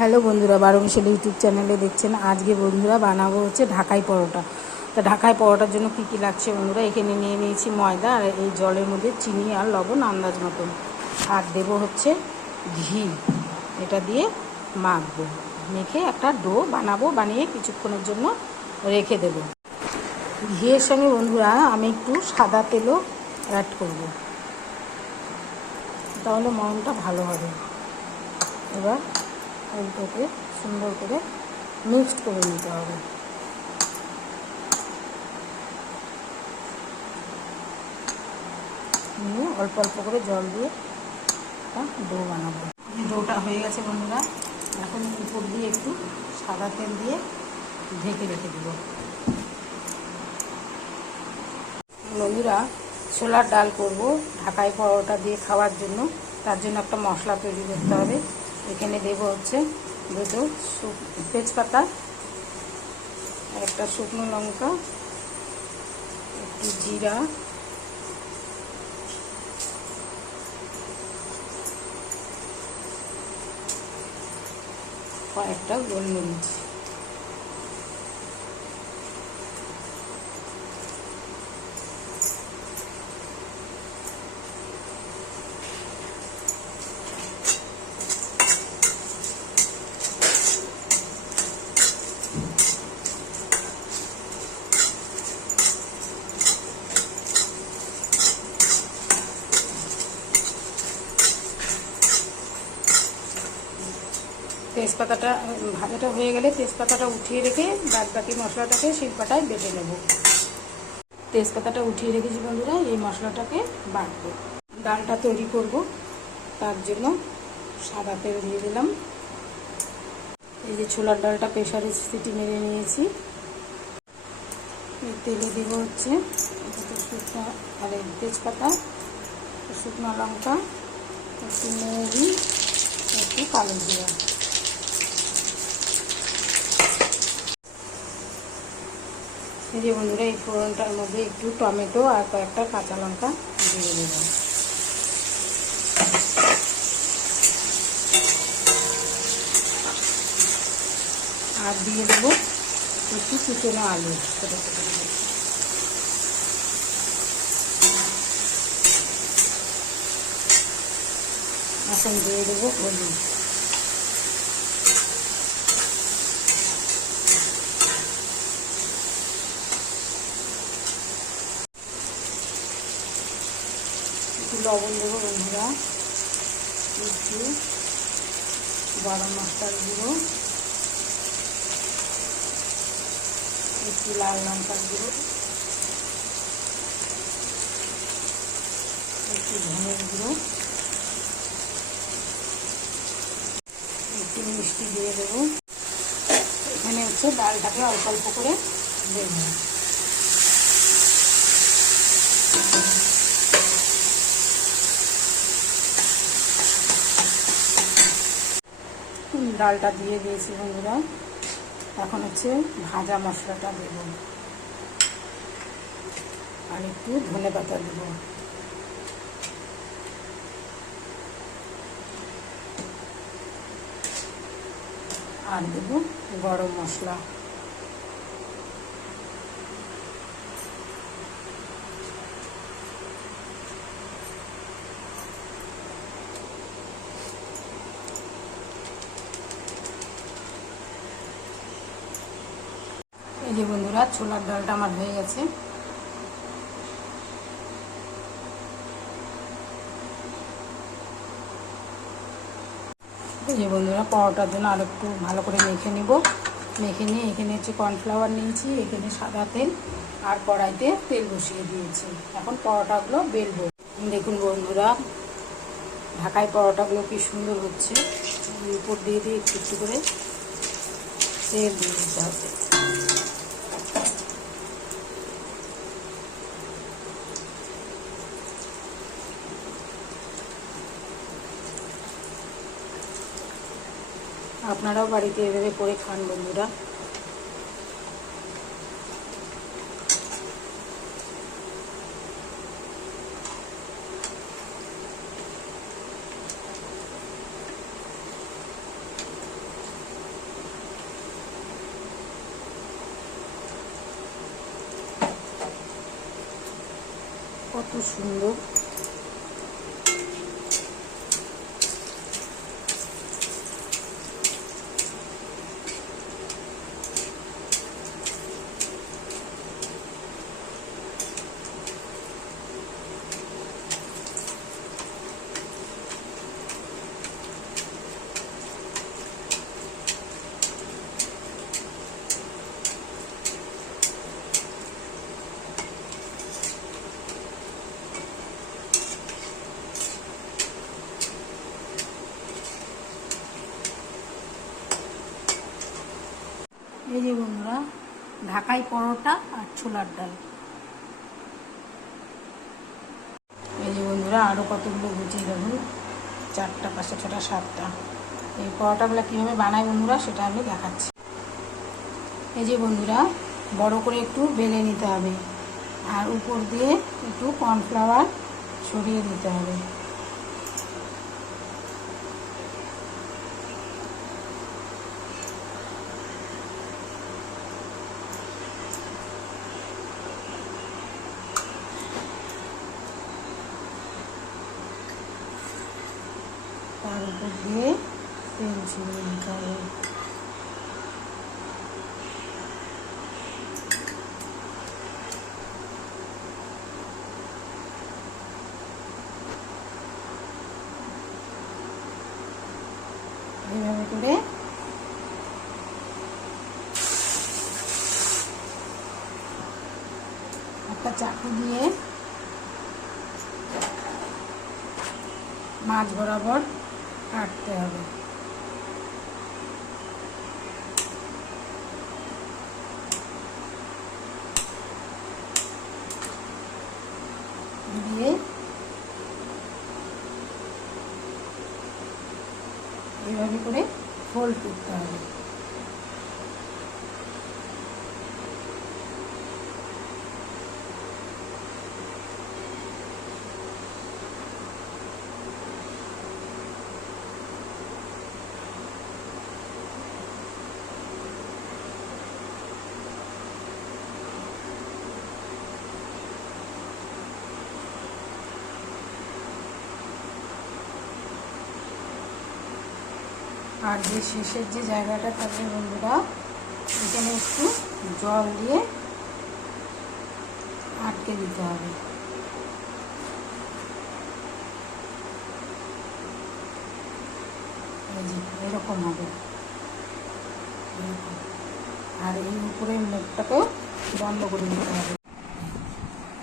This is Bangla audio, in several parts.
হ্যালো বন্ধুরা, 12 মিশাল ইউটিউব চ্যানেলে দেখছেন। আজকে বন্ধুরা বানাবো হচ্ছে ঢাকাই পরোটা। তো ঢাকাই পরোটার জন্য কী কী লাগছে বন্ধুরা, এখানে নিয়ে নিয়েছি ময়দা, আর এই জলের মধ্যে চিনি আর লবণ আন্দাজ মতন, আর দেবো হচ্ছে ঘি। এটা দিয়ে মাখবো, মেখে একটা ডো বানাবো, বানিয়ে কিছুক্ষণের জন্য রেখে দেবো। ঘিয়ের সঙ্গে বন্ধুরা আমি একটু সাদা তেলও অ্যাড করব, তাহলে মরমটা ভালো হবে। এবার ওইটাকে সুন্দর করে মিক্সড করে নিতে হবে। নিয়ে অল্প অল্প করে জল দিয়ে একটা ডো বানাবো। ডোটা হয়ে গেছে বন্ধুরা, এখন উপর দিয়ে একটু সাদা তেল দিয়ে ঢেকে রেখে দেবো। বন্ধুরা, ছোলার ডাল করব ঢাকাই পরোটা দিয়ে খাওয়ার জন্য। তার জন্য একটা মশলা তৈরি করতে হবে। এখানে দেবো হচ্ছে দুটো তেজপাতা, একটা শুকনো লঙ্কা, একটু জিরা, কয়েকটা গোলমরিচ। তেজপাতাটা ভাজাটা হয়ে গেলে তেজপাতাটা উঠিয়ে রেখে বাদ বাকি মশলাটাকে শিলপাটায় বেটে নেব। তেজপাতাটা উঠিয়ে রেখেছি বন্ধুরা, এই মশলাটাকে বাটবো। ডালটা তৈরি করব, তার জন্য সাদা তেল দিয়ে দিলাম। এই যে ছোলার ডালটা প্রেসারে সিটি মেরে নিয়েছি। এই তেলে দেবো হচ্ছে শুকনো আর তেজপাতা, শুকনো লঙ্কা, একটু মৌরি, একটু কালো জিরা। এই যে বন্ধুরা, এই ফোড়নটার মধ্যে একটু টমেটো আর কয়েকটা কাঁচা লঙ্কা দিয়ে দেব। আর দিয়ে দেবো একটু কুচনো আলু ছোটো ছোটো করে। এখন দিয়ে দেবো হলুদ। একটু লবণ দেবো বন্ধুরা, একটু গরম মশলার গুঁড়ো, একটু লাল লঙ্কার গুঁড়ো, একটু ধনের গুঁড়ো, একটু মিষ্টি দিয়ে দেবো। এখানে হচ্ছে ডালটাকে অল্প অল্প করে দেবো। ডালটা দিয়ে দিয়েছি বন্ধুরা, এখন হচ্ছে ভাজা মশলাটা দেব, আর একটু ধনে পাতা দেব, আর দেব গরম মশলা। এই যে বন্ধুরা, ছোলার ডালটা আমার হয়ে গেছে। এই যে বন্ধুরা, পরোটার জন্য আর একটু ভালো করে মেখে নেব। মেখে নিয়ে এখানে হচ্ছে কর্নফ্লাওয়ার নিয়েছি, এখানে সাদা তেল, আর কড়াইতে তেল বসিয়ে দিয়েছি। এখন পরোটাগুলো বেলবো। দেখুন বন্ধুরা, ঢাকাই পরোটাগুলো কি সুন্দর হচ্ছে। উপর দিয়ে দিয়ে একটু একটু করে তেল দিয়ে দিতে হবে। আপনারাও বাড়িতে এভাবে করে খান বন্ধুরা। কত সুন্দর। এই যে বন্ধুরা, ঢাকাই পরোটা আর ছোলার ডাল। এই যে বন্ধুরা, আরও কতগুলো গুছিয়ে দেবো, 4টা 5টা 6টা 7টা। এই পরোটাগুলো কীভাবে বানায় বন্ধুরা সেটা আমি দেখাচ্ছি। এই যে বন্ধুরা, বড় করে একটু বেলে নিতে হবে, আর উপর দিয়ে একটু কর্নফ্লাওয়ার ছড়িয়ে দিতে হবে। তার উপর দিয়ে তেল ছড়িয়ে দিতে হবে। এইভাবে করে একটা চাকু দিয়ে মাছ বরাবর কাটতে হবে। দিয়ে এইভাবে করে ফোল্ড করতে হবে। আর যে শেষের যে জায়গাটা থাকবে বন্ধুরা, এখানে একটু জল দিয়ে আটকে দিতে হবে। এরকম হবে, আর এই উপরের মুখটাকেও বন্ধ করে দিতে হবে।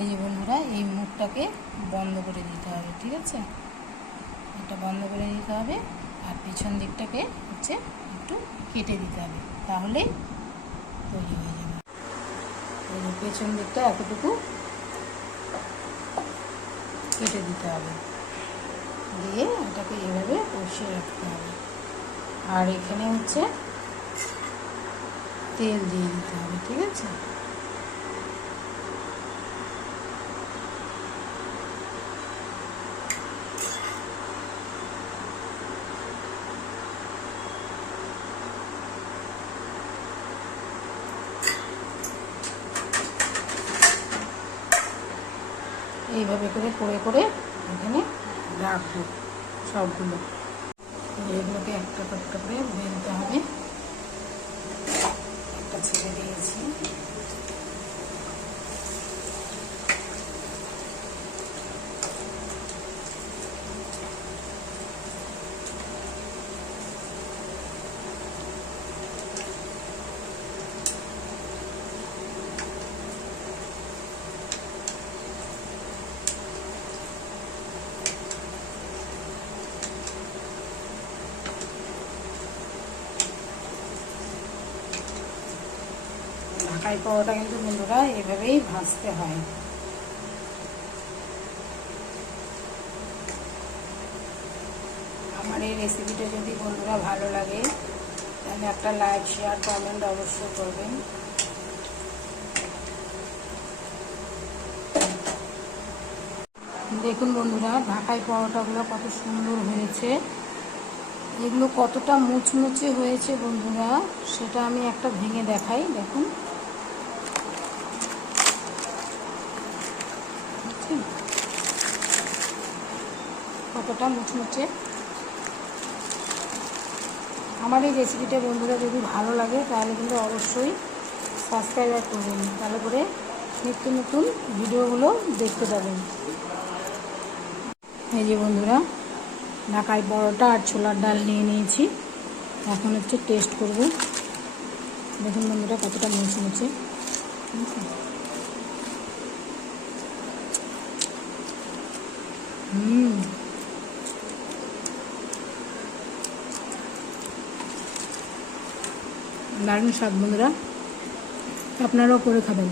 এই যে বন্ধুরা, এই মুখটাকে বন্ধ করে দিতে হবে, ঠিক আছে? এটা বন্ধ করে দিতে হবে, আর পিছন দিকটাকে হচ্ছে একটু কেটে দিতে হবে, তাহলে তৈরি হয়ে যাবে। এই যে পেছন দিকটা এতটুকু কেটে দিতে হবে, দিয়ে এটাকে এভাবে বসিয়ে রাখতে হবে। আর এখানে হচ্ছে তেল দিয়ে দিতে হবে, ঠিক আছে? এইভাবে করে করে এখানে রাখবো সবগুলো। এগুলোকে একটা করে বেলতে হবে। একটা ছেড়ে দিয়েছি। ঢাকাই পরোটা কিন্তু বন্ধুরা এভাবেই ভাজতে হয়। আমার এই রেসিপিটা যদি বন্ধুরা ভালো লাগে তাহলে একটা লাইক, শেয়ার, কমেন্ট অবশ্যই করবেন। দেখুন বন্ধুরা, ঢাকাই পরোটাগুলো কত সুন্দর হয়েছে। এগুলো কতটা মুচমুচে হয়েছে বন্ধুরা সেটা আমি একটা ভেঙে দেখাই। দেখুন, কতটা মুচমুচে। আমার এই রেসিপিটা বন্ধুরা যদি ভালো লাগে তাহলে কিন্তু অবশ্যই সাবস্ক্রাইব করবেন, তাহলে করে নিত্য নতুন ভিডিওগুলো দেখতে পাবেন। এই যে বন্ধুরা ঢাকাই পরোটা আর ছোলার ডাল নিয়ে নিয়েছি, এখন হচ্ছে টেস্ট করব। দেখুন বন্ধুরা কতটা মুচমুচে। দারুণ স্বাদ বন্ধুরা, আপনারাও করে খাবেন।